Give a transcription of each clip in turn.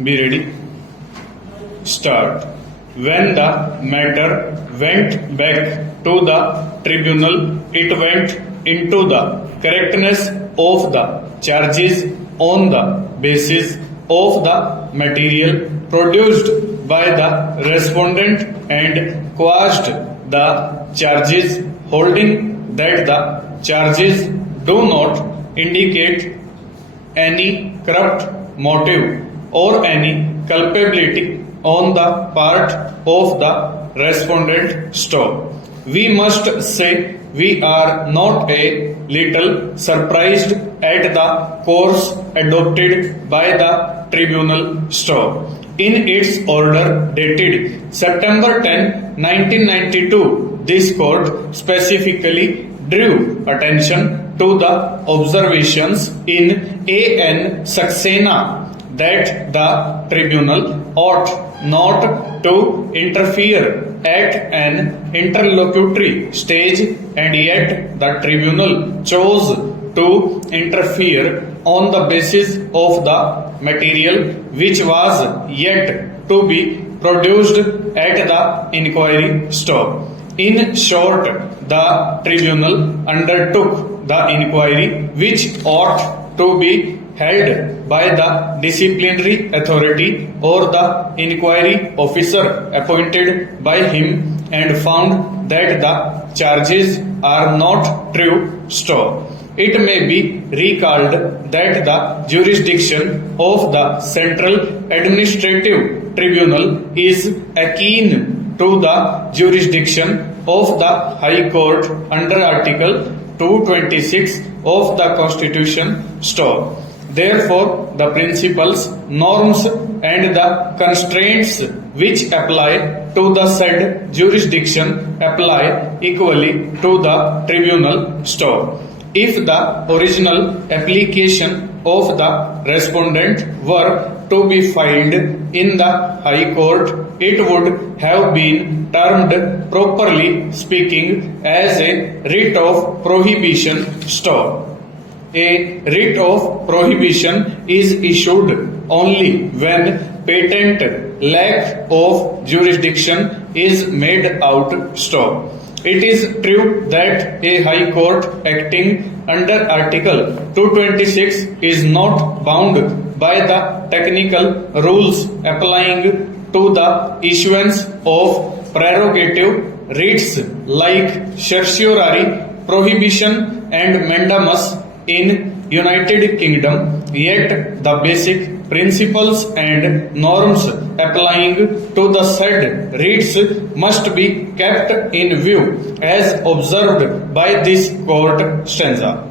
Be ready. Start. When the matter went back to the tribunal, it went into the correctness of the charges on the basis of the material produced by the respondent and quashed the charges, holding that the charges do not indicate any corrupt motive or any culpability on the part of the respondent. Stop. We must say we are not a little surprised at the course adopted by the tribunal. Stop. In its order dated September 10, 1992, this court specifically drew attention to the observations in A.N. Saxena that the tribunal ought not to interfere at an interlocutory stage, and yet the tribunal chose to interfere on the basis of the material which was yet to be produced at the inquiry. Stop. In short, the tribunal undertook the inquiry which ought to be held by the disciplinary authority or the inquiry officer appointed by him, and found that the charges are not true. Stop. It may be recalled that the jurisdiction of the Central Administrative Tribunal is akin to the jurisdiction of the High Court under Article 226 of the Constitution. Stop. Therefore, the principles, norms, and the constraints which apply to the said jurisdiction apply equally to the tribunal. Stop. If the original application of the respondent were to be filed in the High Court, it would have been termed, properly speaking, as a writ of prohibition. Stop. A writ of prohibition is issued only when patent lack of jurisdiction is made out. Stop. It is true that a High Court acting under Article 226 is not bound by the technical rules applying to the issuance of prerogative writs like certiorari, prohibition, and mandamus in United Kingdom, yet the basic principles and norms applying to the said writs must be kept in view as observed by this court. Stanza.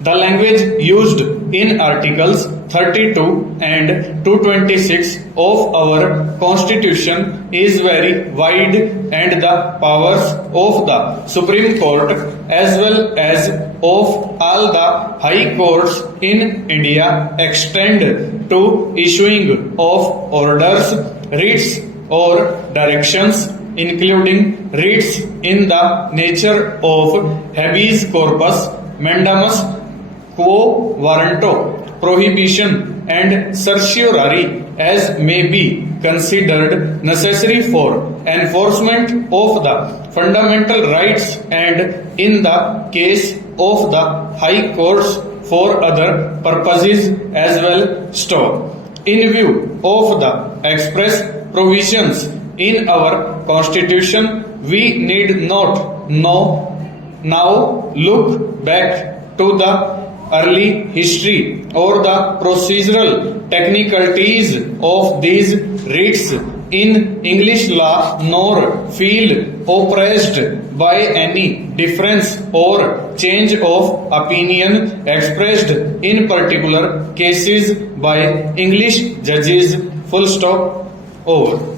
The language used in Articles 32 and 226 of our Constitution is very wide, and the powers of the Supreme Court as well as of all the High Courts in India extend to issuing of orders, writs, or directions, including writs in the nature of habeas corpus, mandamus, quo warranto, prohibition, and certiorari, as may be considered necessary for enforcement of the fundamental rights, and in the case of the High Courts for other purposes as well. Stop. In view of the express provisions in our Constitution, we need not now look back to the early history or the procedural technicalities of these writs in English law, nor feel oppressed by any difference or change of opinion expressed in particular cases by English judges. Full stop. Over.